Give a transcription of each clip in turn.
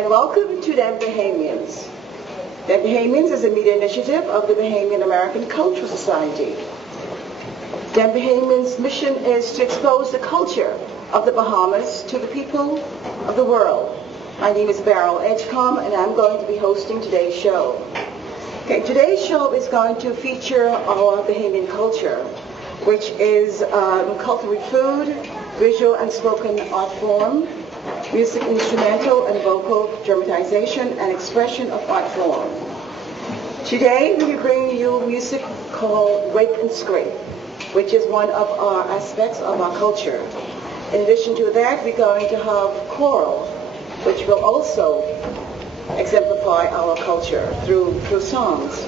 and welcome to the Bahamians. The Bahamians is a media initiative of the Bahamian American Cultural Society. The Bahamians' mission is to expose the culture of the Bahamas to the people of the world. My name is Gerald, and I'm going to be hosting today's show. Okay, today's show is going to feature our Bahamian culture, which is culinary food, visual and spoken art form, music, instrumental and vocal dramatization and expression of art form. Today we will bring you music called Rake and Scrape, which is one of our aspects of our culture. In addition to that, we're going to have choral, which will also exemplify our culture through songs,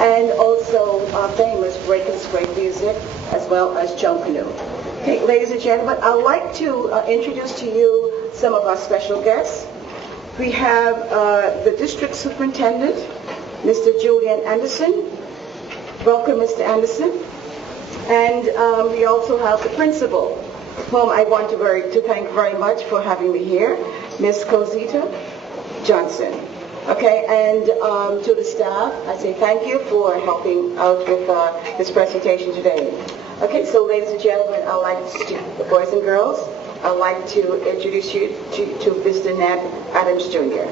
and also our famous Rake and Scrape music, as well as jump canoe. Okay, ladies and gentlemen, I'd like to introduce to you some of our special guests. We have the District Superintendent, Mr. Julian Anderson. Welcome, Mr. Anderson. And we also have the principal, whom I want to thank very much for having me here, Ms. Cosita Johnson. Okay, and to the staff, I say thank you for helping out with this presentation today. Okay, so ladies and gentlemen, I'd like to, boys and girls, I'd like to introduce you to Mr. Ned Adams Jr.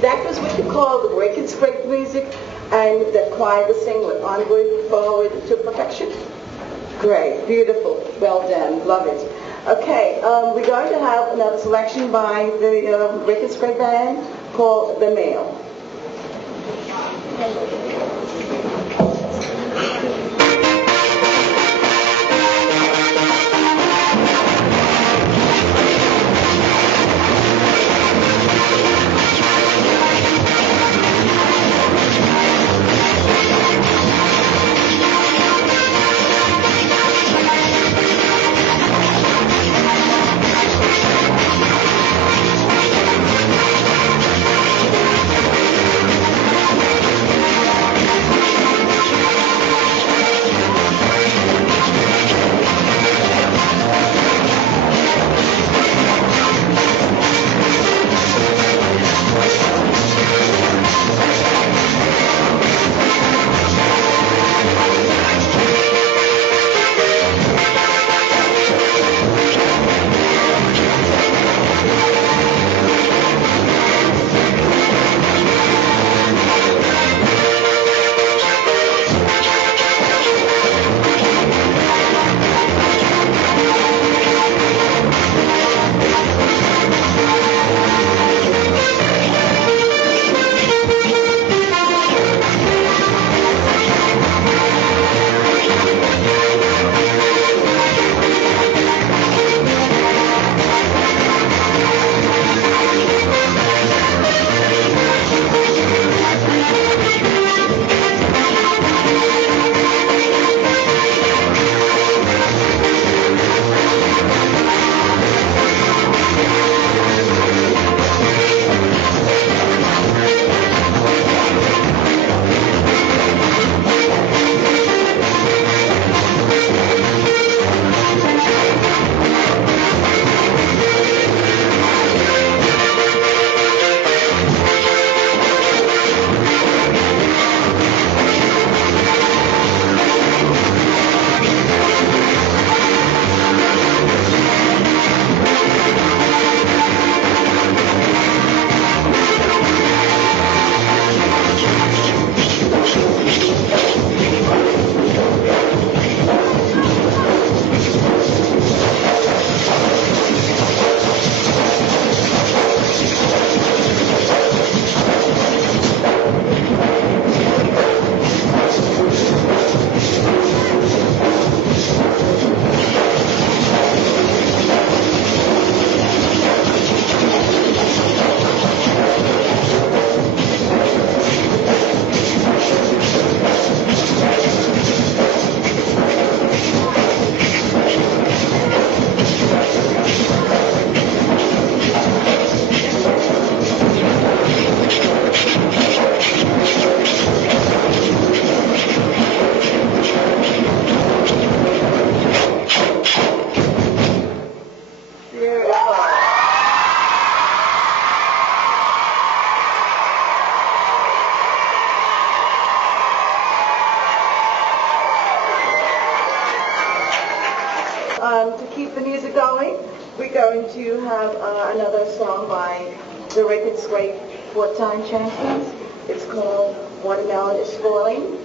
That was what you call the Rake and Scrape music, and the choir was singing with onward, forward to perfection. Great, beautiful, well done, love it. Okay, we're going to have another selection by the Rake and Scrape band called The Mail. point, we're going to have another song by the Rick and Scrape four-time champions. It's called Watermelon is Falling.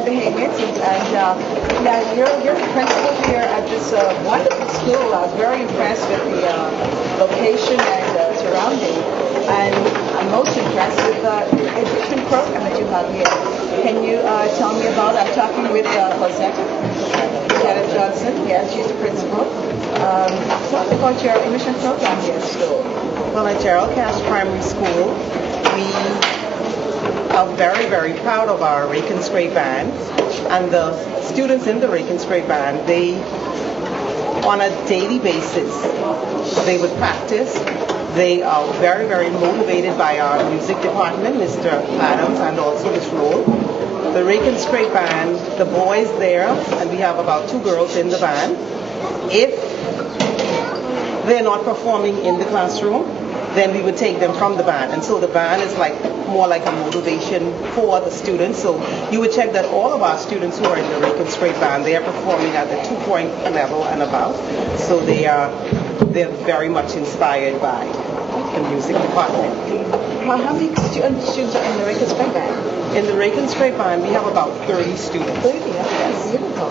Bahamians, and now you're the principal here at this wonderful school. I was very impressed with the location and surrounding, and I'm most impressed with the enrichment program that you have here. Can you tell me about? I'm talking with Josetta Johnson. Yes, she's the principal. Talk about your enrichment program here at school. Well, at Gerald Primary School, we are very, very proud of our Rake and Scrape band, and the students in the Rake and Scrape band, they, on a daily basis, they would practice. They are very, very motivated by our music department, Mr. Adams, and also Ms. Roll. The Rake and Scrape band, the boys there, and we have about 2 girls in the band. If they're not performing in the classroom, then we would take them from the band. And so the band is more like a motivation for the students. So you would check that all of our students who are in the Rake and Scrape band, they are performing at the 2-point level and above. So they're very much inspired by the music department. How many students are in the Rake and Scrape band? In the Rake and Scrape band, we have about 30 students. 30, yes. Beautiful.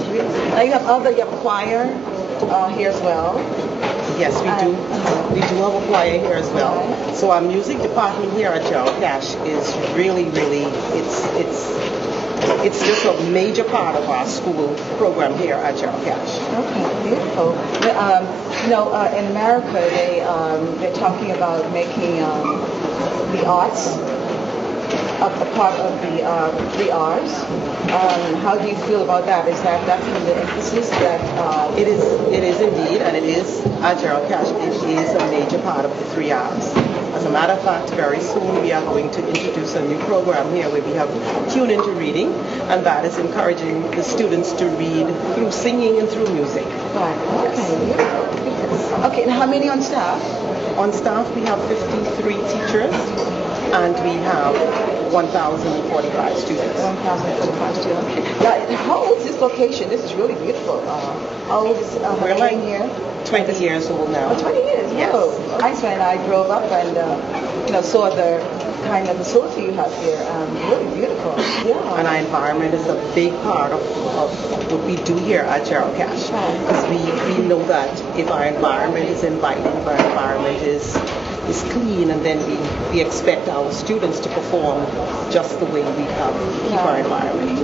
Now you have choir here as well. Yes, we do. We do have a choir here as well. So our music department here at Gerald is really, really, it's just a major part of our school program here at Gerald. Okay, beautiful. In America, they're talking about making the arts a part of the 3 R's. How do you feel about that? Is that definitely the emphasis that... It is indeed, and it is at Gerald Cash. It is a major part of the 3 R's. As a matter of fact, very soon we are going to introduce a new program here where we have Tune Into Reading, and that is encouraging the students to read through singing and through music. Right. Okay. Okay, and how many on staff? On staff we have 53 teachers, and we have 1,045 students. 1,045 students. Now, how old is this location? This is really beautiful. How old is We're like here? 20 years old now. Oh, 20 years. Yes. Oh, nice. When I drove up and saw the kind of facility you have here, really beautiful. Yeah. And our environment is a big part of what we do here at Gerald Cash. Because we know that if our environment is inviting, if our environment is clean, and then we expect our students to perform just the way we keep our environment.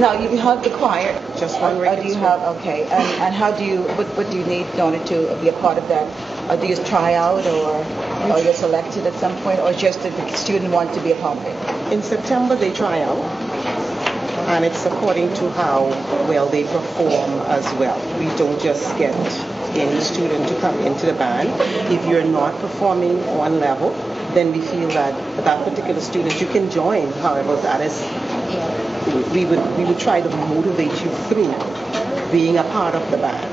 Now, you have the choir. Just one Do you have, okay. And how do you, what do you need in order to be a part of that? Do you try out or you're selected at some point, or just that the student want to be a part of it? In September they try out, and it's according to how well they perform as well. We don't just get any student to come into the band. If you're not performing on level, then we feel that that particular student, you can join. However, that is, we would try to motivate you through being a part of the band.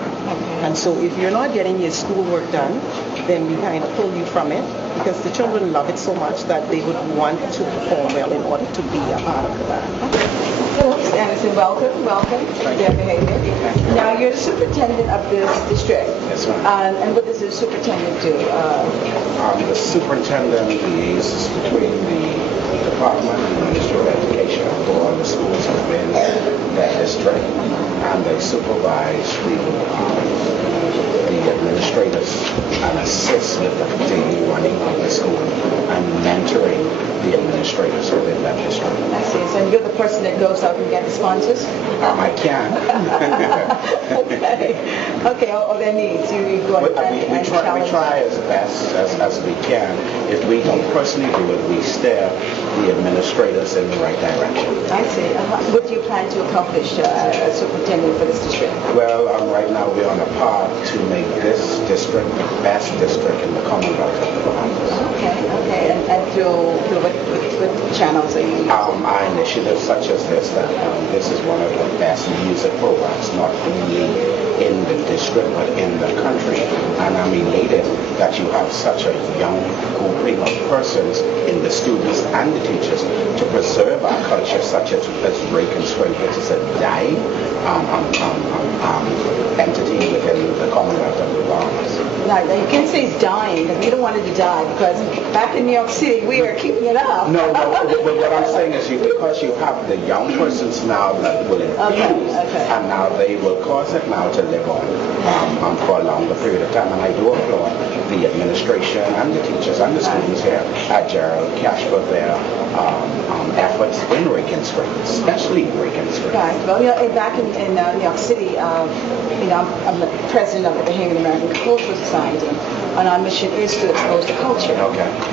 And so if you're not getting your schoolwork done, then we kind of pull you from it, because the children love it so much that they would want to perform well in order to be a part of the band. Anderson, welcome to their behavior. Now, you're the superintendent of this district. Yes, ma'am. And what does the superintendent do? The superintendent liaises between the department and the Ministry of Education for the schools within that district, and they supervise the administrators and assist with the daily running of the school and mentoring the administrators within that district. I see. So you're the person that goes out and gets the sponsors? I can. Okay, or their needs. You go and we try as best as we can. If we don't personally do it, we steer the administrators in the right direction. I see. What do you plan to accomplish as superintendent for this district? Well, right now we're on a path to make this district the best district in the Commonwealth of the Bahamas. Okay. And through what channels are you using? Our initiatives such as this, that this is one of the best music programs, not only in the district but in the country. And I'm elated that you have such a young grouping of persons in the students and the teachers to preserve our culture, such as rake and scrape, which is a dying entity within the Commonwealth of the Bahamas. Now, you can't say it's dying, because we don't want it to die, because back in New York City, we are keeping it up. No, but what I'm saying is because you have the young persons now that will infuse, and now they will cause it now to live on for a longer period of time. And I do applaud the administration and the teachers and the students here at Gerald Cash for their efforts in rake and scrape, especially rake and scrape. Right. Well, back in New York City, I'm the president of the Bahamian American Cultural Society, and our mission is to expose the culture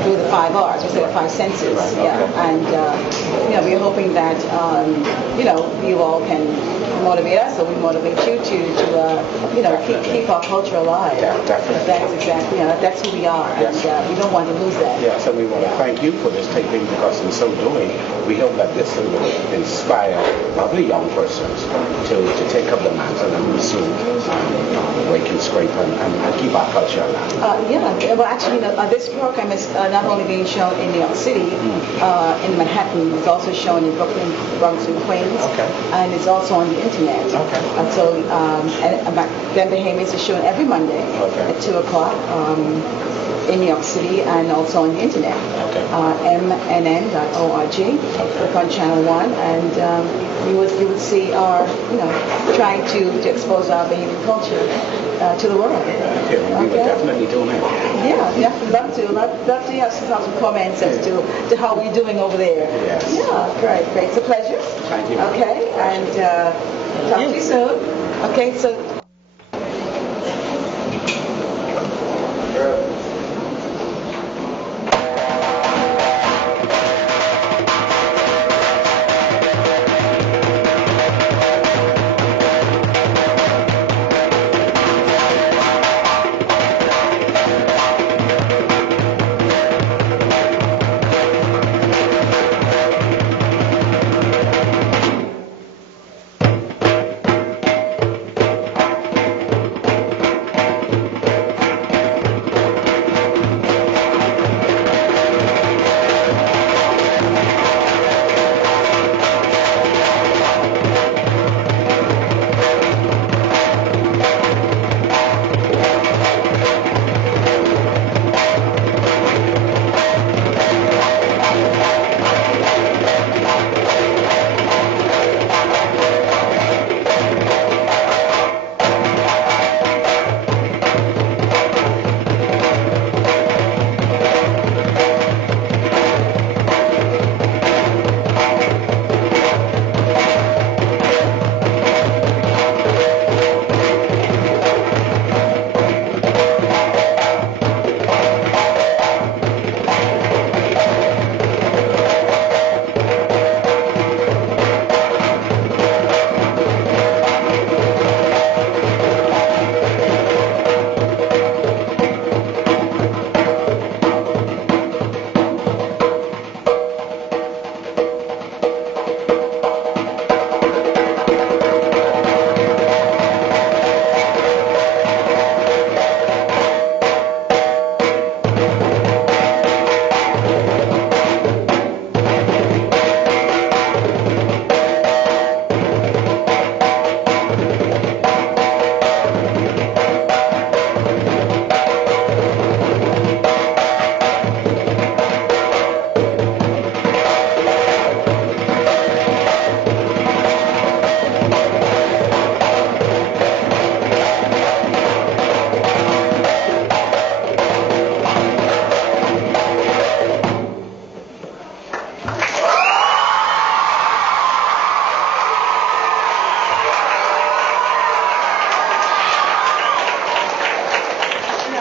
through the 5 R's, we say the 5 senses. Right, yeah. And we're hoping that you all can motivate us, or we motivate you to keep our culture alive. Yeah, definitely. That's exactly that's who we are, yes. And we don't want to lose that. Yes, and we want to thank you for this taping, because in so doing, we hope that this will inspire other young persons to take up the mantle and resume rake and scrape and keep our culture alive. Well, actually, this program is not only being shown in New York City, in Manhattan, it's also shown in Brooklyn, Bronx, and Queens, and it's also on the internet. Then Bahamians is shown every Monday at 2 o'clock in New York City, and also on the internet. mnn.org. Click on channel 1, and you would see our, trying to expose our Bahamian culture to the world. Okay, we will definitely do that. Yeah, love to have some comments as to how we're doing over there. Yes. Yeah, great. It's a pleasure. Thank you. Okay, and talk to you soon. Okay, so.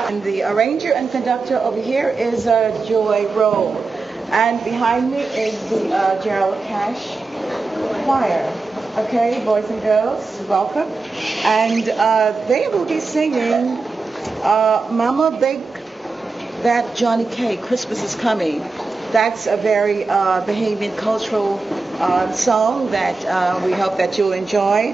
And the arranger and conductor over here is Joy Roll. And behind me is the Gerald Cash Choir. Okay, boys and girls, welcome. And they will be singing Mama Bake That Johnny Cake, Christmas is Coming. That's a very Bahamian cultural song that we hope that you'll enjoy.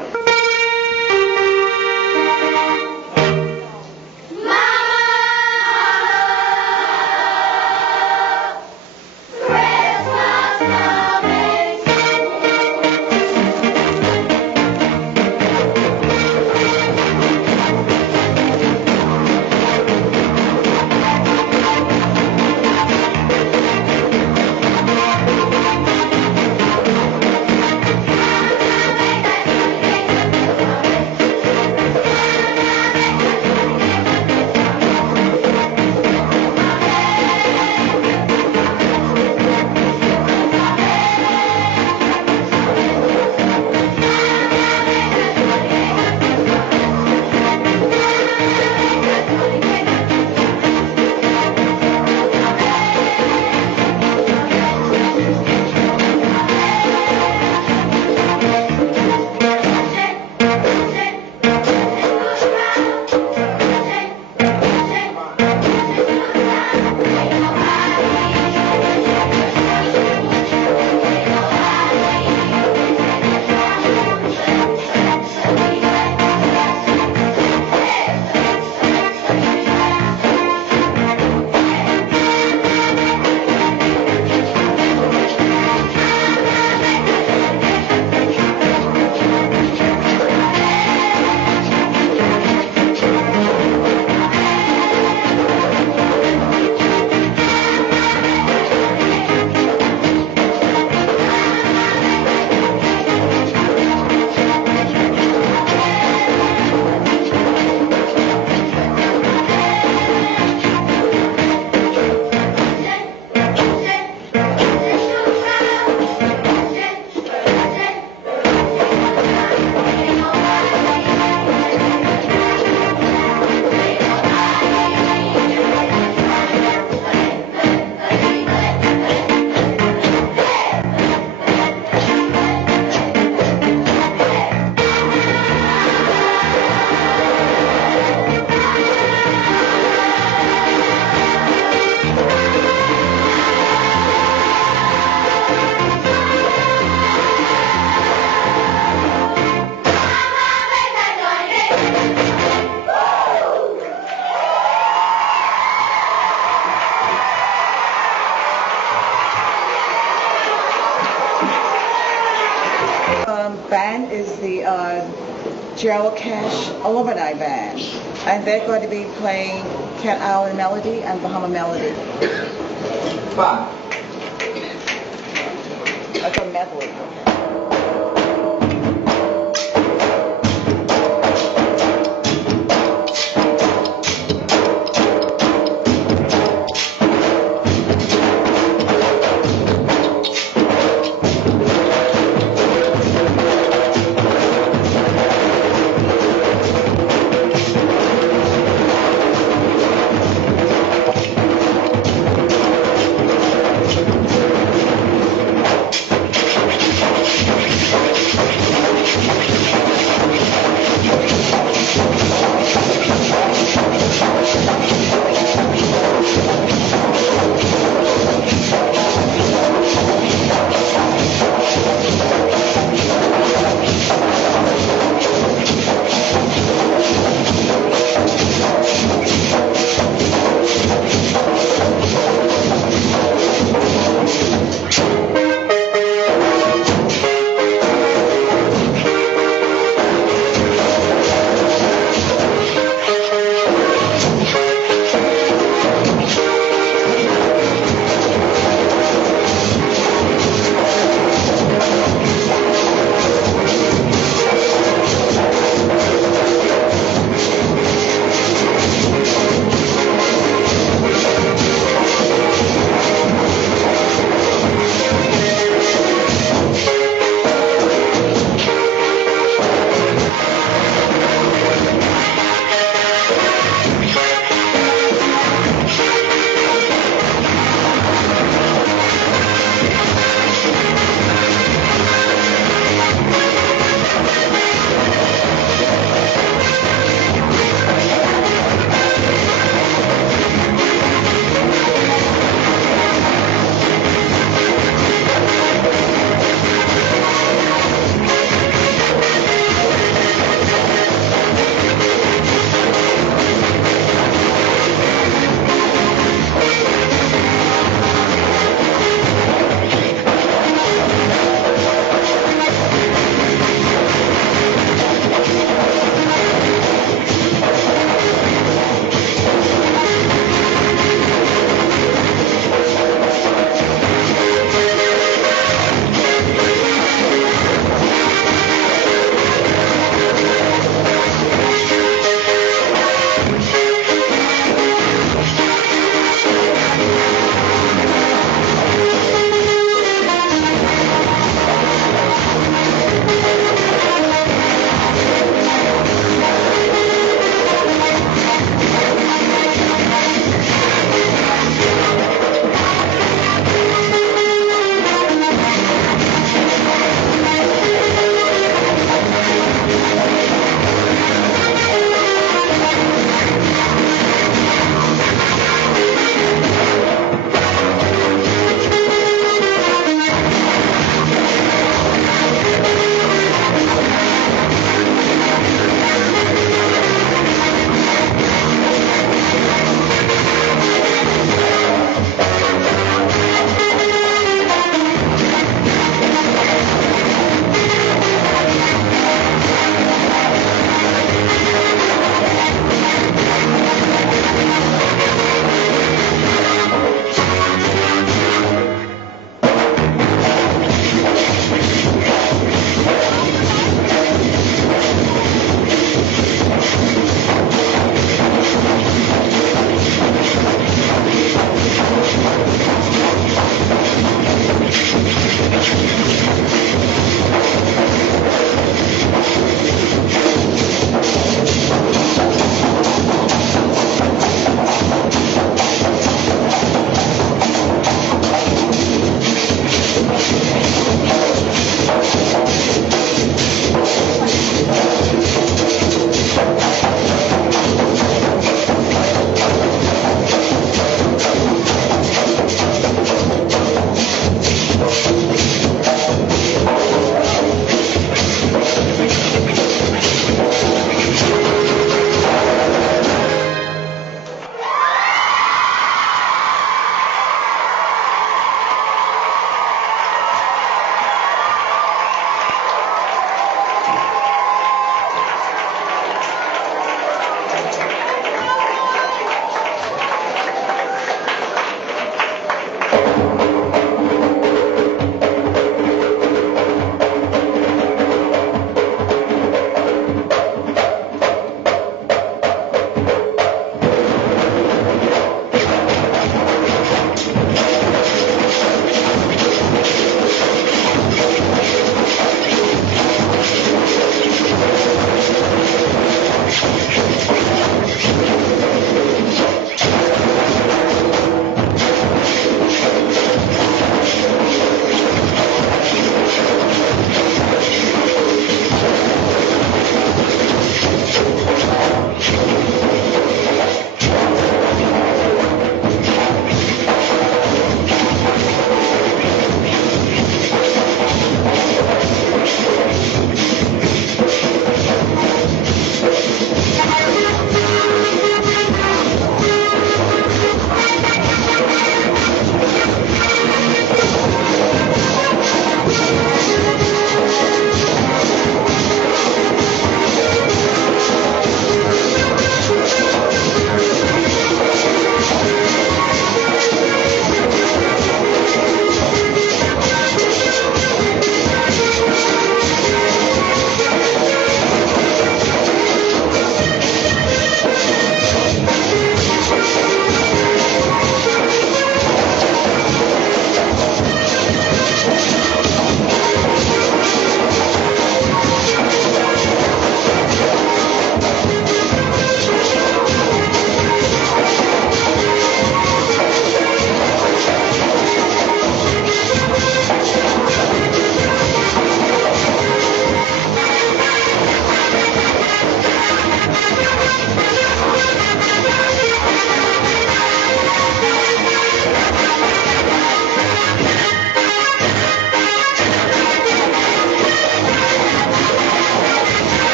Band is the Gerald Cash Alumni Band, and they're going to be playing Cat Island Melody and Bahama Melody. Five. That's a medley.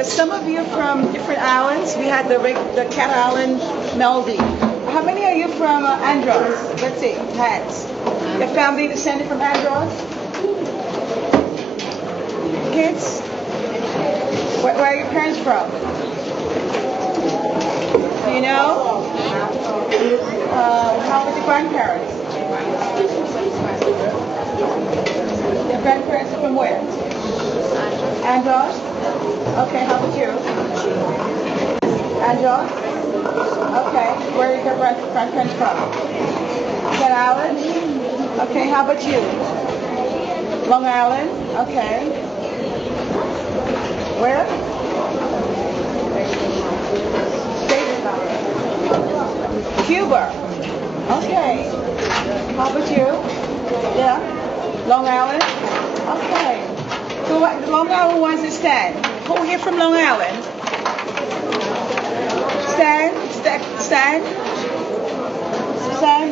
there's some of you from different islands. We had the Cat Island Melody. How many are you from Andros? Let's see, hands. Your family descended from Andros? Kids? Where are your parents from? Do you know? How about your grandparents? Your grandparents are from where? Andros? Okay, how about you? Andros? Okay, where are your grandparents from? Cat Island? Okay, how about you? Long Island? Okay. Where? Cuba. Okay. How about you? Yeah? Long Island? Okay. So Long Island wants to stand. Who here from Long Island? Stand.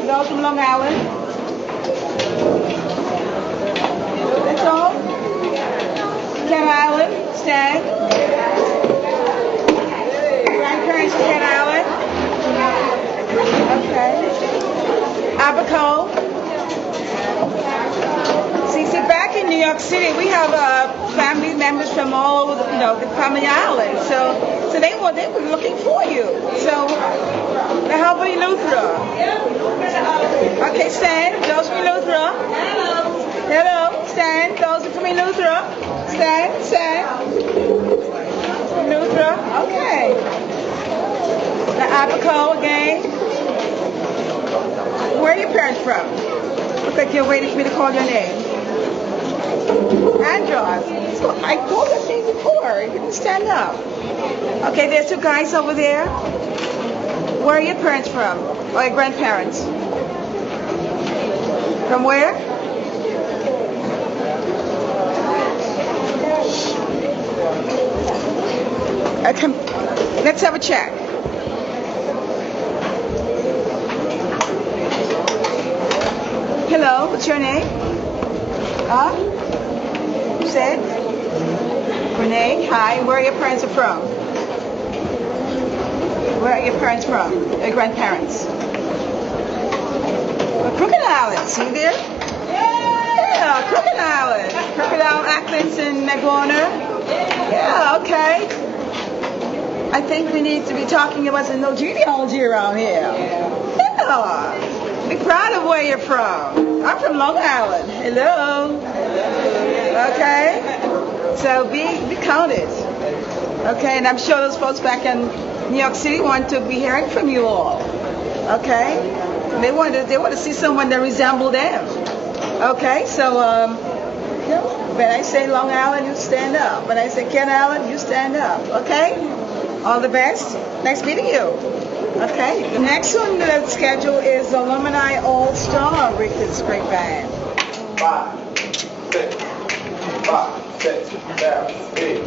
Those from Long Island. That's all. Cat Island. Stand. Grandparents from Cat Island. Okay. Abaco. See, back in New York City, we have family members from all over, the family islands. So they were looking for you. So how about Eleuthera? Okay, stand. Those from Eleuthera. Hello. Stand. Those from Eleuthera. Stand. Eleuthera. Okay. The Abaco again. Where are your parents from? Looks like you're waiting for me to call your name. Andros. So I called that name before. You didn't stand up. Okay, there's two guys over there. Where are your parents from? Or your grandparents? From where? Let's have a check. Hello, what's your name? You said? Renee, hi. Where are your parents from? Where are your parents from? Your grandparents? Crooked Island, see there? Yeah, Crooked Island. Crooked Island, Athens, and Magona. Yeah, okay. I think we need to be talking about some no genealogy around here. Yeah. Be proud of where you're from. I'm from Long Island. Hello. Okay. So be counted. Okay, and I'm sure those folks back in New York City want to be hearing from you all. Okay. They want to see someone that resembles them. Okay. So when I say Long Island, you stand up. When I say Cat Island, you stand up. Okay. All the best. Nice meeting you. Okay. The next on the schedule is Alumni All-Star Ricketts Great Band. 5, 6, 7, 8.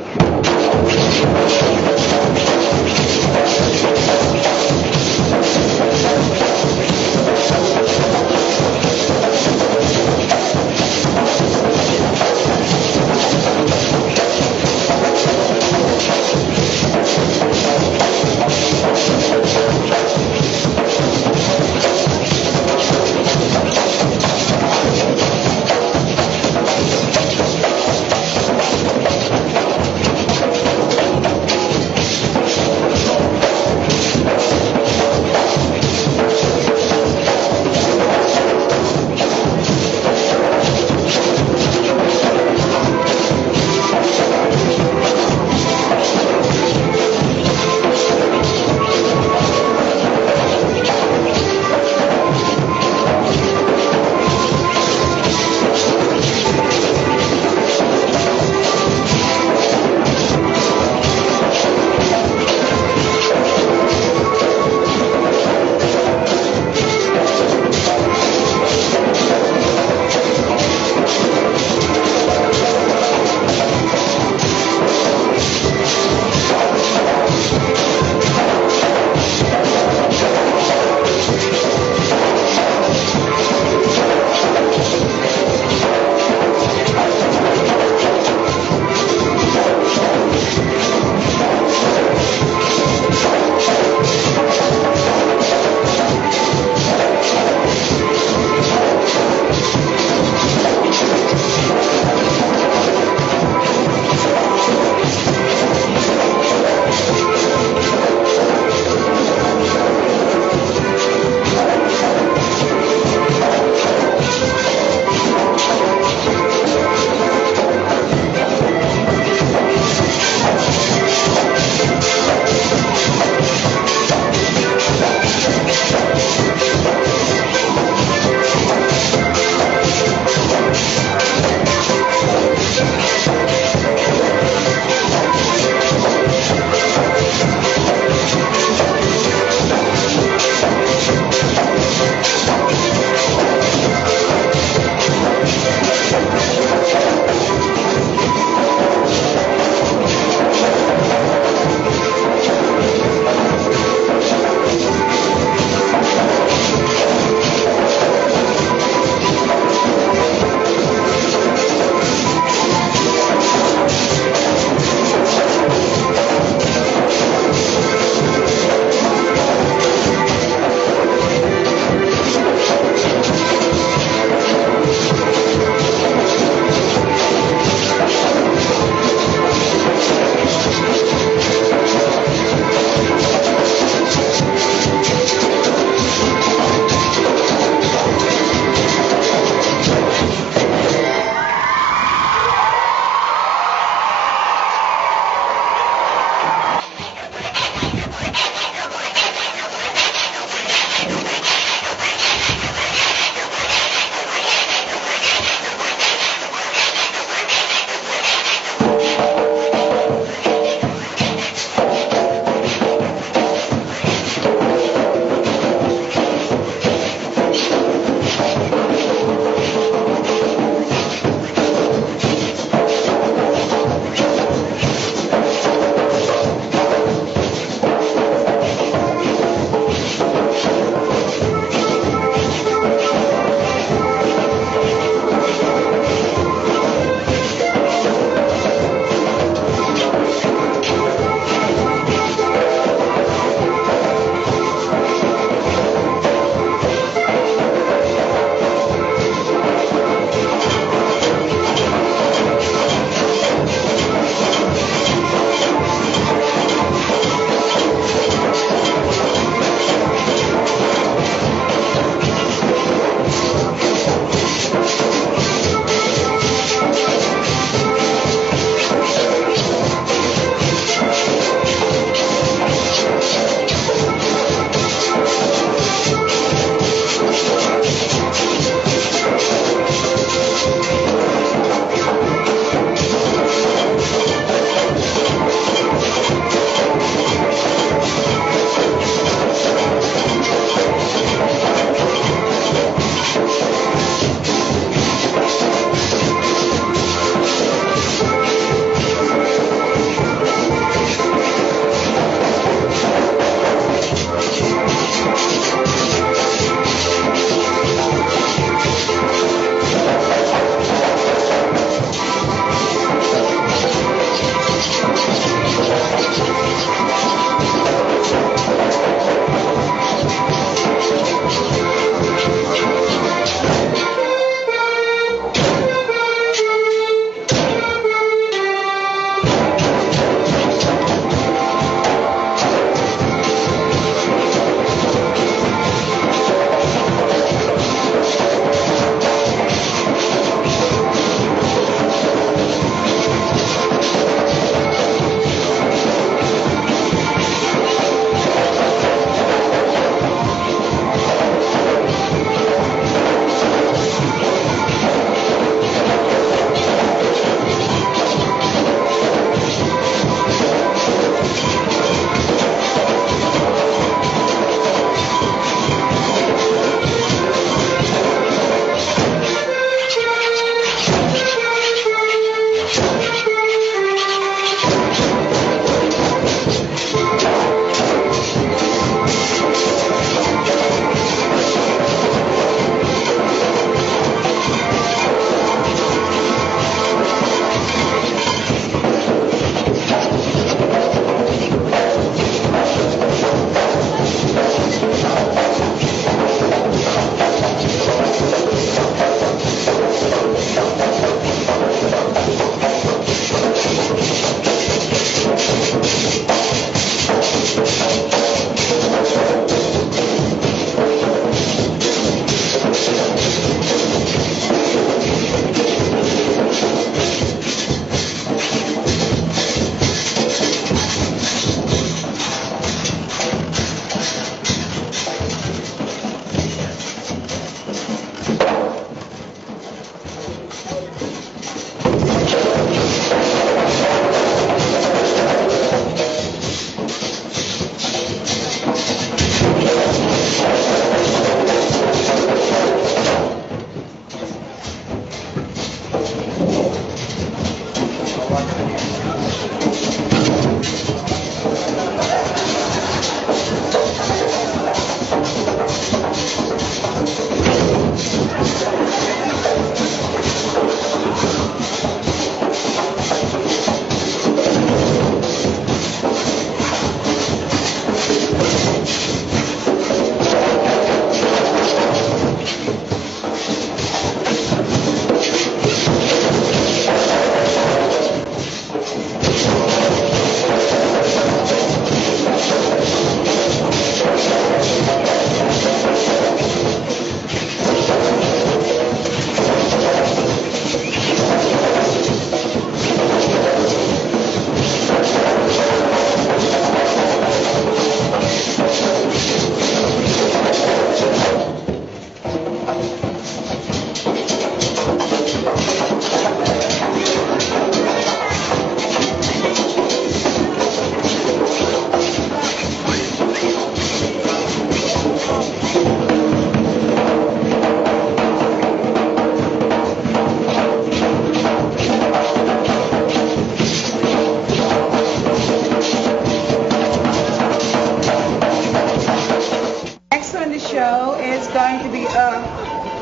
show is going to be a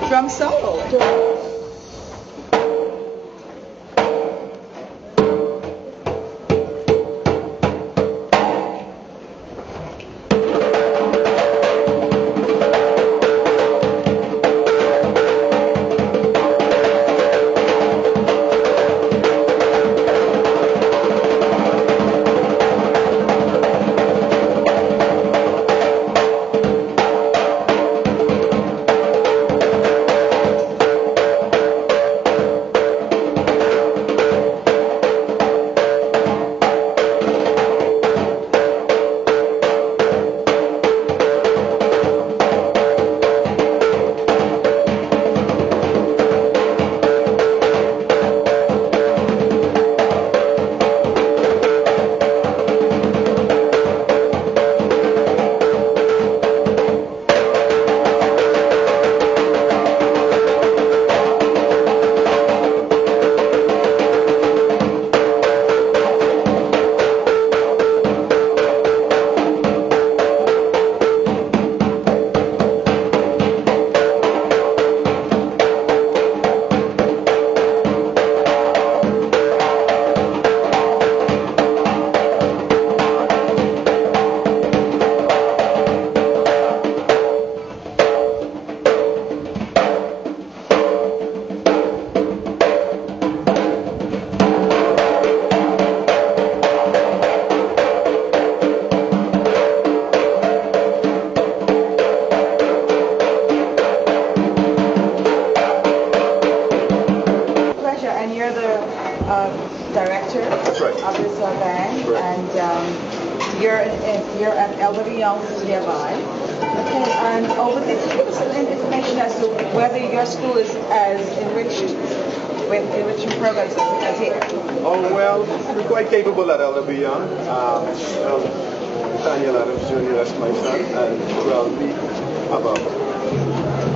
drum solo. Director of this band, and you're at LWL nearby. Okay, and over there, give us some information as to whether your school is as enriched with enrichment programs as here. Oh well, we're quite capable at LWL. Daniel Adams Jr., that's my son, and well, we have a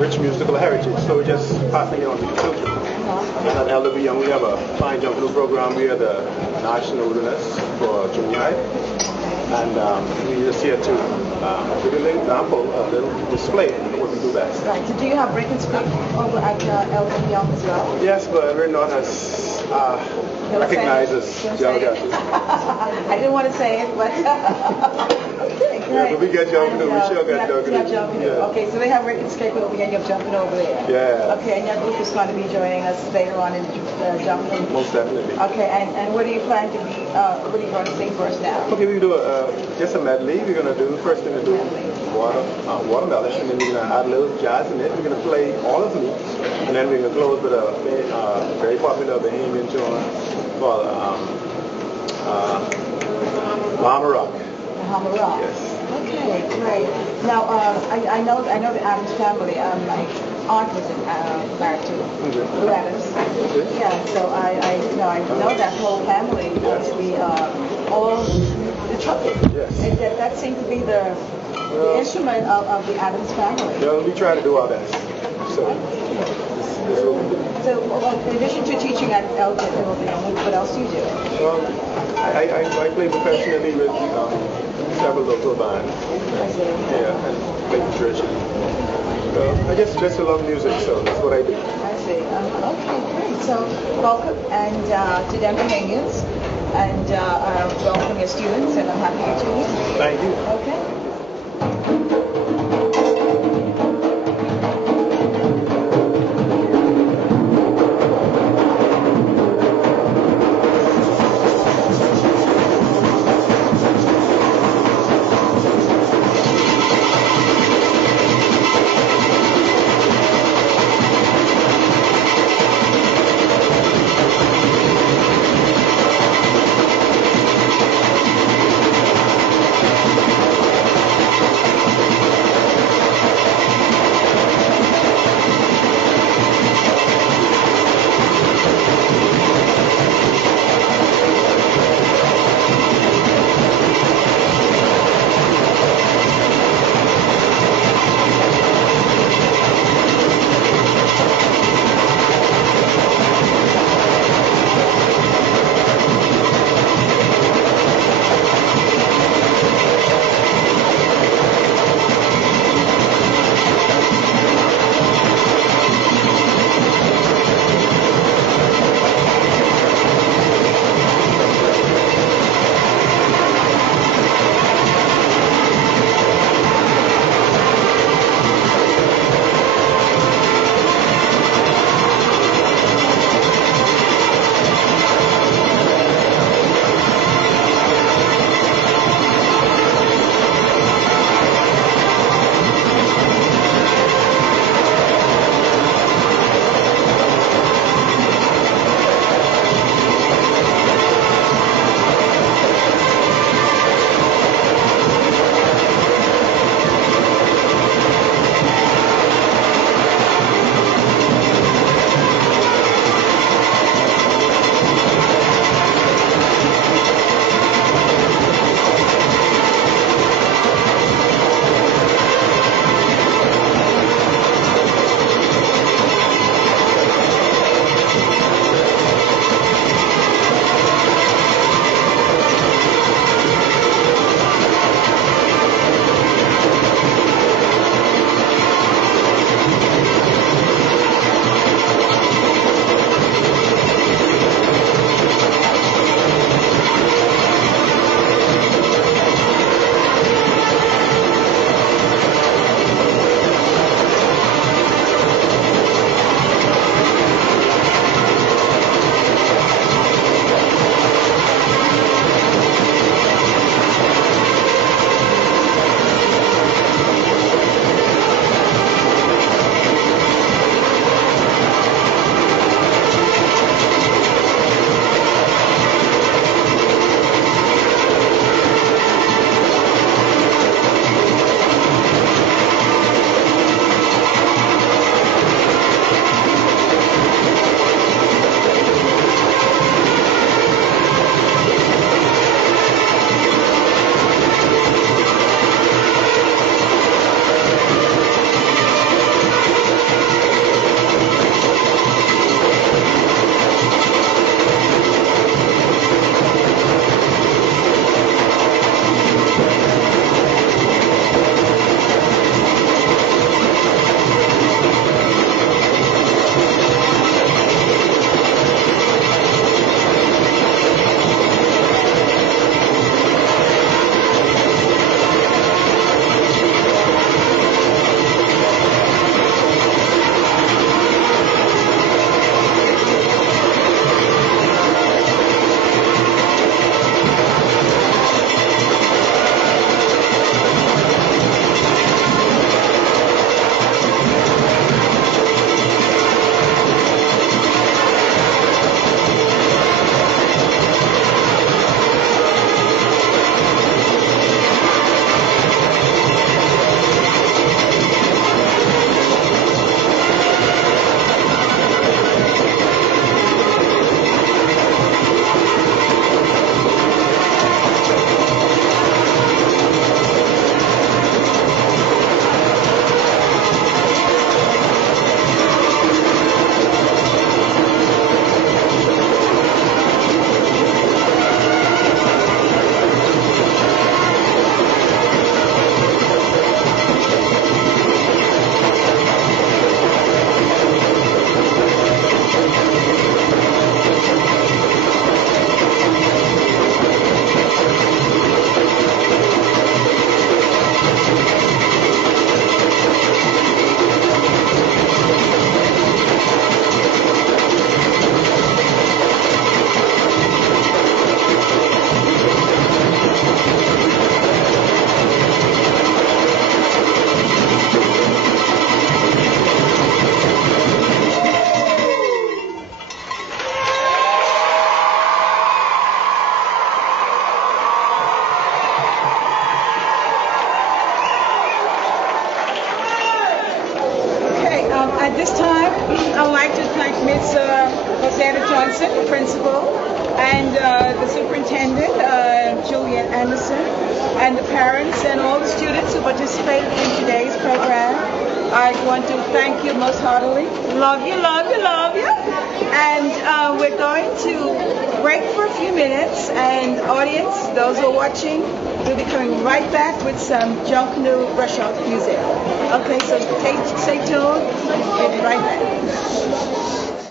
rich musical heritage, so we're just passing it on to the children. And at LWL, we have a fine jumping program. We are the national winners for junior high. And we just here to give you an example, a little display of what we do best. Right, so do you have break and speak over at LWL as well? Yes, but we're not as recognized as Gerald. I didn't want to say it, but okay, great. Yeah, but we get jumping over, we sure get jumping. Yeah. Okay, so they have break and speak over here, and you're jumping over there. Yeah. Okay, and your group is going to be joining us later on in jumping. Most definitely. Okay, and what do you plan to be, what are you going to sing first now? Okay, we do just a medley. We're going to do, first thing to do, watermelon, and then we're going to add a little jazz in it. We're going to play all of me, and then we're going to close with a very popular Bahamian tune called Bahama Rock. Yes. Okay, great. Now, I know the Adams family. My aunt was married to Lou Adams. Okay. Yeah, so I know that whole family to be all the trumpet. Yes. And that seemed to be the instrument of the Adams family. Well, we try to do our best. So, this is what we do. So, in addition to teaching at LWL, what else do you do? Well, I play professionally with several local bands. Yeah, and play with church. I just love music, so that's what I do. I see. Okay, great. So, welcome and to the Bahamians, and welcome your students, and I'm happy you're tuning. Thank you. Okay. At this time, I'd like to thank Ms. Hosanna Johnson, principal, and the superintendent, Julian Anderson, and the parents and all the students who participated in today's program. I want to thank you most heartily. Love you, love you, love you. And we're going to break for a few minutes, and audience, those who are watching, we'll be coming right back with some Junk New Brush Off music. Okay, so stay tuned. We'll be right back.